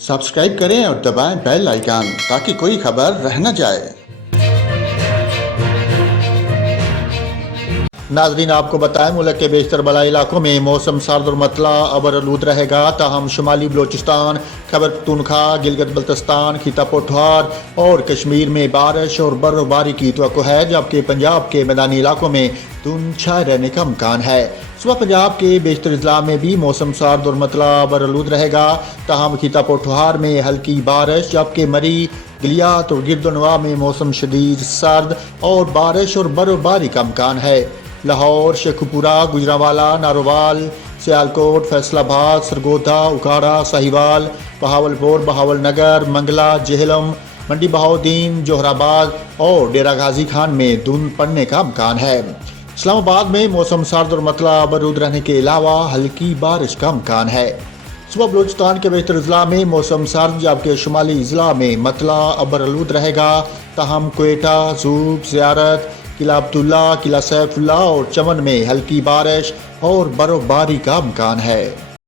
Subscribe करें और दबाएं बेल आइकन ताकि कोई खबर रह न जाए। नाजरीन, आपको बताएं मुल्क के बेशतर बलाई इलाकों में मौसम सर्द और मतला अबरआलूद रहेगा। ताहम शुमाली बलोचिस्तान, खैबर पख्तूनख्वा, गिलगित बल्तिस्तान, खिता पख्तूनख्वा और कश्मीर में बारिश और बर्फबारी की तवक्को है, जबकि पंजाब के मैदानी इलाकों में धुंध छाए रहने का इम्कान है। सुबह पंजाब के बेशतर अजला में भी मौसम सर्द और मतला अबरआलूद रहेगा। ताहम खिता पख्तूनख्वा में हल्की बारिश, जबकि मरी, गिलियात और गिरदनवा में मौसम शदीद सर्द और बारिश और बर्फबारी का इम्कान है। लाहौर, शेखुपुरा, गुजरांवाला, नारोवाल, सियालकोट, फैसलाबाद, सरगोधा, उकाड़ा, साहिवाल, बहावलपुर, बहावलनगर, मंगला, जेहलम, मंडी बहाउद्दीन, जोहराबाद और डेरा गाजी खान में धुंध पड़ने का इम्कान है। इस्लामाबाद में मौसम सर्द और मतला अबरआलूद रहने के अलावा हल्की बारिश का इम्कान है। सुबह बलूचिस्तान के बेहतर अजला में मौसम सर्द, जबकि शुमाली अजला में मतला अबरआलूद रहेगा। ताहम क्वेटा, ज़ूब, ज़ियारत, किला अब्दुल्ला, किला सैफुल्ला और चमन में हल्की बारिश और बर्फबारी का इम्कान है।